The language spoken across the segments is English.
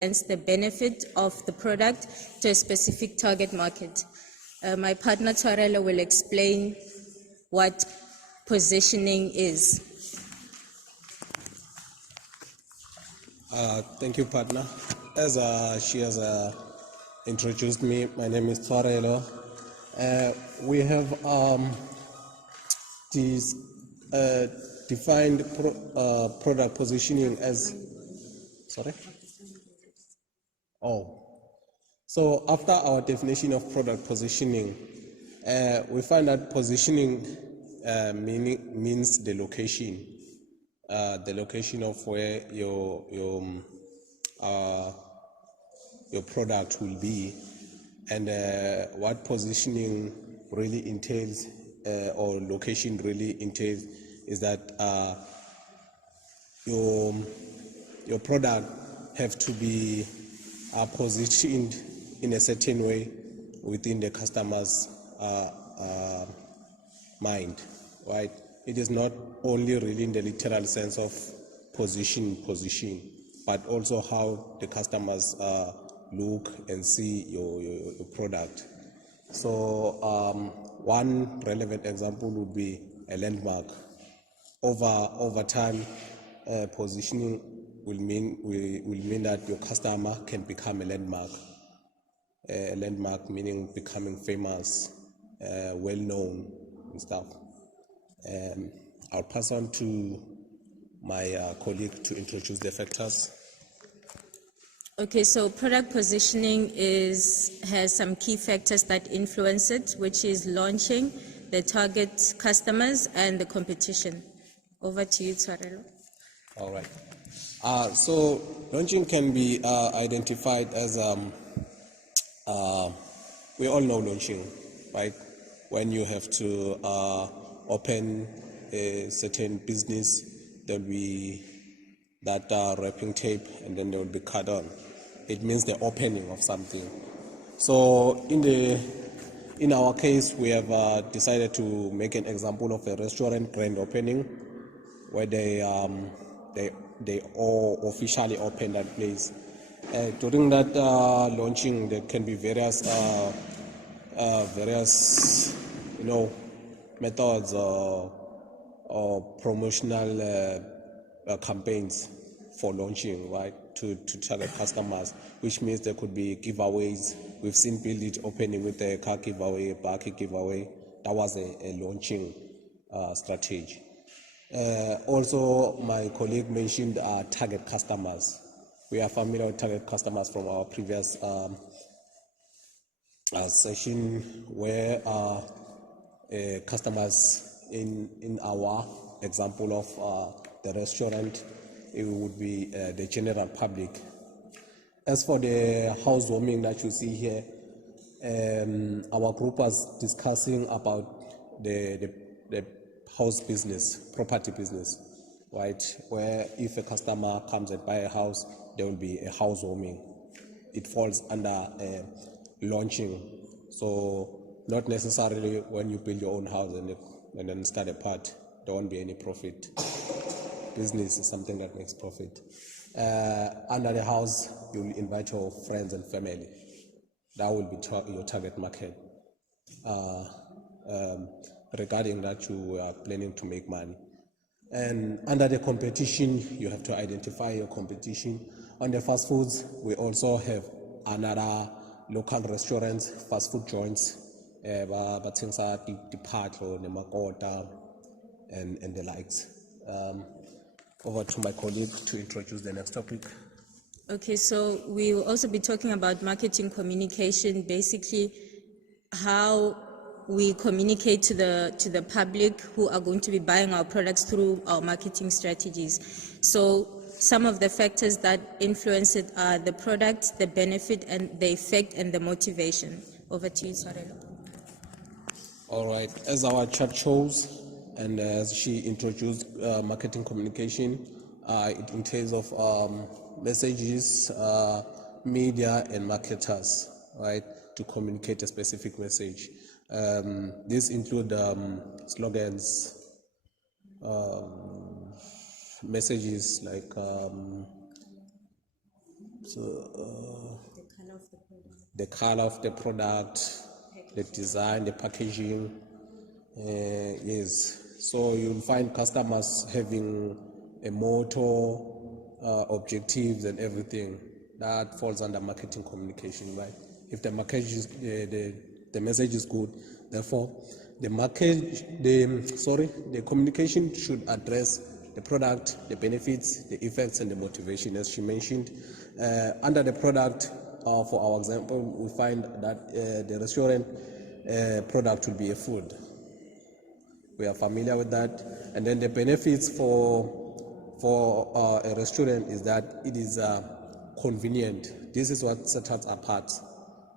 the benefit of the product to a specific target market. My partner Tshwarelo will explain what positioning is. Thank you, partner. As she has introduced me, my name is Tshwarelo. We have this defined product positioning as, sorry? So after our definition of product positioning, we find that positioning means the location of where your product will be, and what positioning really entails, or location really entails, is that your product have to be positioned in a certain way within the customer's mind, right? It is not only really in the literal sense of position, but also how the customers look and see your product. So one relevant example would be a landmark. Over time, positioning will mean that your customer can become a landmark. A landmark meaning becoming famous, well known and stuff. I'll pass on to my colleague to introduce the factors. Okay, so product positioning has some key factors that influence it, which is launching, the target customers, and the competition. Over to you, Tshwarelo. All right. So launching can be identified as we all know launching, right? When you have to open a certain business, there'll be that wrapping tape, and then there will be cut on. It means the opening of something. So in our case, we have decided to make an example of a restaurant grand opening, where they all officially open that place. During that launching, there can be various methods or promotional campaigns for launching, right, to target customers, which means there could be giveaways. We've seen Village opening with a car giveaway, a bike giveaway. That was a launching strategy. Also, my colleague mentioned target customers. We are familiar with target customers from our previous session, where customers in our example of the restaurant, it would be the general public. As for the housewarming that you see here, our group was discussing about the house business, property business, right? Where if a customer comes and buy a house, there will be a housewarming. It falls under launching. So not necessarily when you build your own house and then start a part, there won't be any profit. Business is something that makes profit. Under the house, you'll invite your friends and family. That will be your target market. Regarding that, you are planning to make money. And under the competition, you have to identify your competition. On the fast foods, we also have another local restaurants, fast food joints, bathengisa diphahlo nemakota and the likes. Over to my colleague to introduce the next topic. Okay, so we will also be talking about marketing communication, basically how we communicate to the public who are going to be buying our products through our marketing strategies. So some of the factors that influence it are the product, the benefit, and the effect, and the motivation. Over to you, Tshwarelo. All right, as our chat shows, and as she introduced marketing communication, it entails of messages, media, and marketers, right, to communicate a specific message. These include slogans, messages like the color of the product, the design, the packaging. Yes, so you'll find customers having a motto, objectives, and everything. That falls under marketing communication, right? If the the message is good, therefore the communication should address the product, the benefits, the effects, and the motivation, as she mentioned. Under the product, for our example, we find that the restaurant product will be a food. We are familiar with that. And then the benefits for a restaurant is that it is convenient. This is what sets us apart.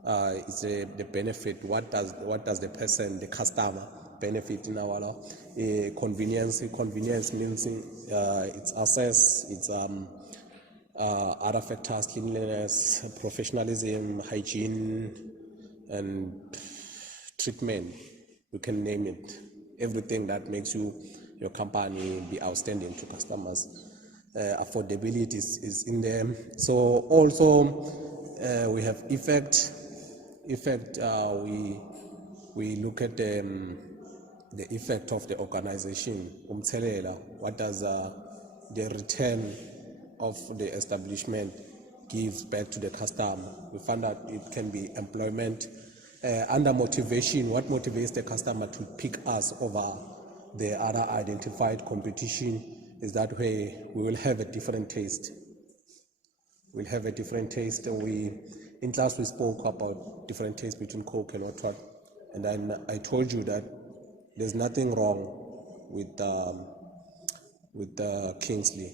It's the benefit. What does the person, the customer, benefit in our law? Convenience. Convenience means it's access. It's other factors: cleanliness, professionalism, hygiene, and treatment. You can name it. Everything that makes your company be outstanding to customers. Affordability is in there. So also we have effect. We look at the effect of the organization. What does the return of the establishment gives back to the customer? We find that it can be employment. Under motivation, what motivates the customer to pick us over the other identified competition is that way we will have a different taste. We'll have a different taste. In class we spoke about different tastes between Coke and what, and then I told you that there's nothing wrong with Kingsley.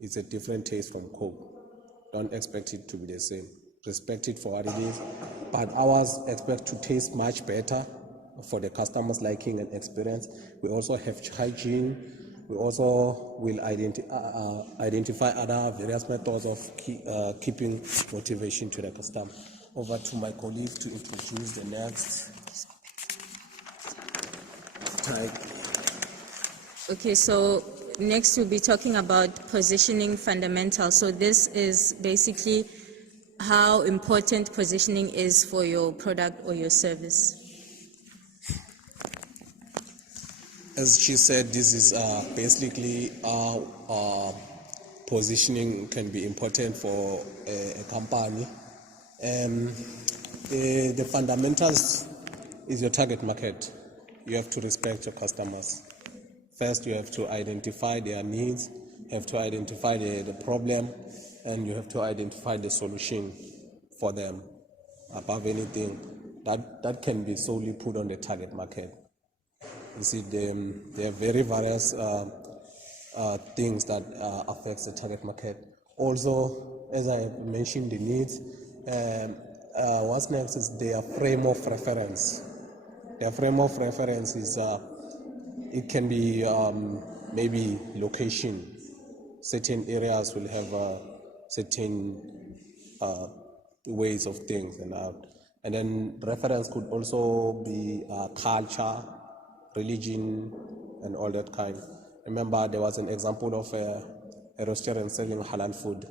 It's a different taste from Coke. Don't expect it to be the same. Respect it for what it is, but ours expect to taste much better for the customers' liking and experience. We also have hygiene. We also will identify other various methods of keeping motivation to the customer. Over to my colleague to introduce the next type. Okay, so next we'll be talking about positioning fundamentals. So this is basically how important positioning is for your product or your service. As she said, this is basically how positioning can be important for a company. The fundamentals is your target market. You have to respect your customers. First, you have to identify their needs, you have to identify the problem, and you have to identify the solution for them. Above anything, that can be solely put on the target market. You see, there are very various things that affects the target market. Also, as I mentioned, the needs. What's next is their frame of reference. Their frame of reference is it can be maybe location. Certain areas will have certain ways of things, and then reference could also be culture, religion, and all that kind. Remember, there was an example of a restaurant selling halal food,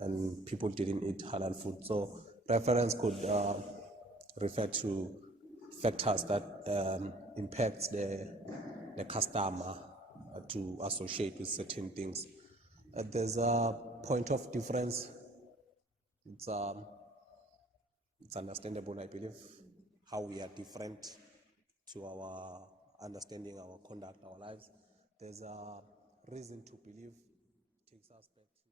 and people didn't eat halal food. So reference could refer to factors that impacts the customer to associate with certain things. There's a point of difference. It's understandable, I believe, how we are different to our understanding, our conduct, our lives. There's a reason to believe. It takes us back to